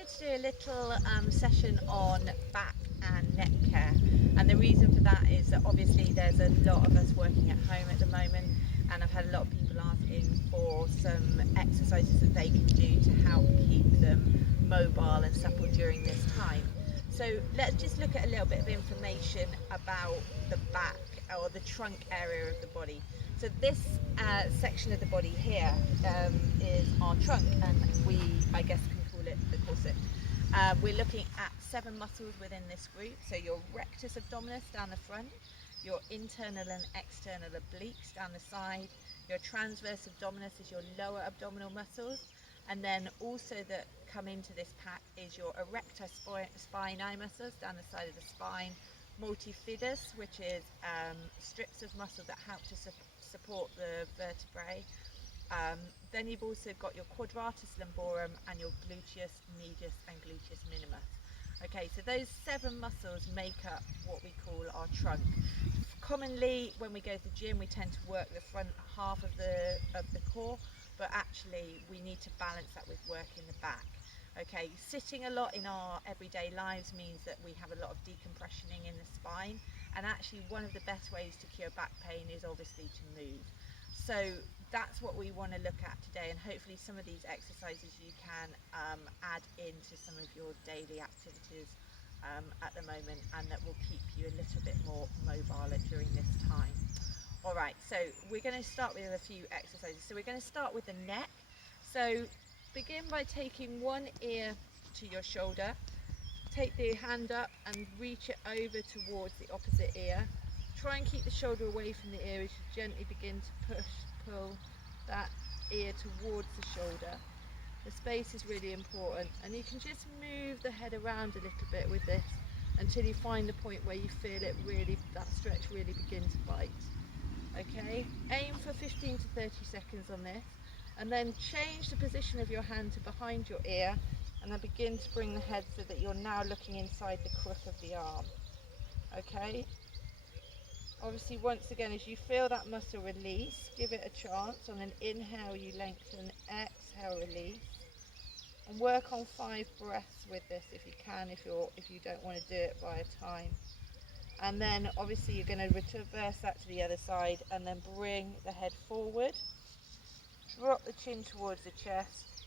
wanted to do a little session on back and neck care, and the reason for that is that obviously there's a lot of us working at home at the moment, and I've had a lot of people asking for some exercises that they can do to help keep them mobile and supple during this time. So let's just look at a little bit of information about the back or the trunk area of the body. So this section of the body here is our trunk, and I guess, can call it the corset. We're looking at 7 muscles within this group. So your rectus abdominis down the front, your internal and external obliques down the side, your transverse abdominis is your lower abdominal muscles, and then also that come into this pack is your erector spinae muscles down the side of the spine, multifidus, which is strips of muscle that help to support the vertebrae. Then you've also got your quadratus lumborum and your gluteus medius and gluteus minimus. Okay, so those 7 muscles make up what we call our trunk. Commonly, when we go to the gym, we tend to work the front half of the core, but actually we need to balance that with working the back. Okay, sitting a lot in our everyday lives means that we have a lot of decompressioning in the spine, and actually one of the best ways to cure back pain is obviously to move. So that's what we want to look at today, and hopefully some of these exercises you can add into some of your daily activities at the moment, and that will keep you a little bit more mobile during this time. Alright, so we're going to start with a few exercises. So we're going to start with the neck. So begin by taking one ear to your shoulder, take the hand up and reach it over towards the opposite ear. Try and keep the shoulder away from the ear as you gently begin to pull that ear towards the shoulder. The space is really important, and you can just move the head around a little bit with this until you find the point where you feel it really, that stretch really begin to bite. Okay, aim for 15 to 30 seconds on this, and then change the position of your hand to behind your ear, and then begin to bring the head so that you're now looking inside the crook of the arm. Okay, obviously once again, as you feel that muscle release, give it a chance. On an inhale you lengthen, exhale release, and work on 5 breaths with this if you can, if you don't want to do it by a time. And then obviously you're going to reverse that to the other side, and then bring the head forward, drop the chin towards the chest,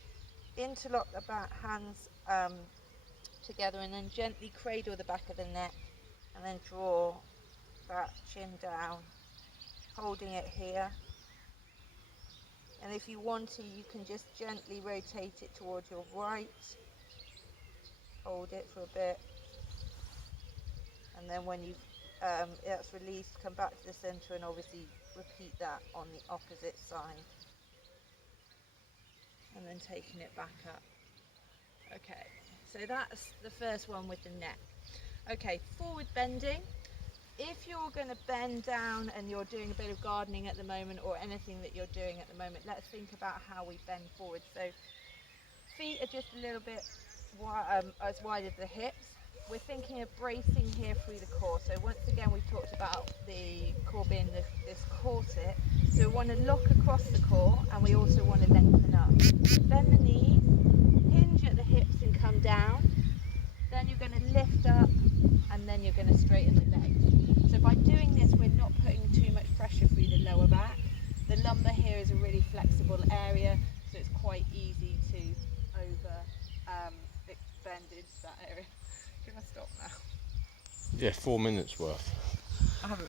interlock the back hands together, and then gently cradle the back of the neck, and then draw that chin down, holding it here. And if you want to, you can just gently rotate it towards your right, hold it for a bit, and then when it's released, come back to the center and obviously repeat that on the opposite side, and then taking it back up. Okay, so that's the first one with the neck. Okay, forward bending. If you're going to bend down and you're doing a bit of gardening at the moment, or anything that you're doing at the moment, let's think about how we bend forward. So feet are just a little bit as wide as the hips. We're thinking of bracing here through the core. So once again, we've talked about the core being this corset. So we want to lock across the core, and we also want to lengthen up. Bend the knees, hinge at the hips and come down. Then you're going to lift up, and then you're going to straighten the legs. So by doing this, we're not putting too much pressure through the lower back. The lumbar here is a really flexible area, so it's quite easy to bend into that area. Can I stop now? Yeah, 4 minutes worth. I haven't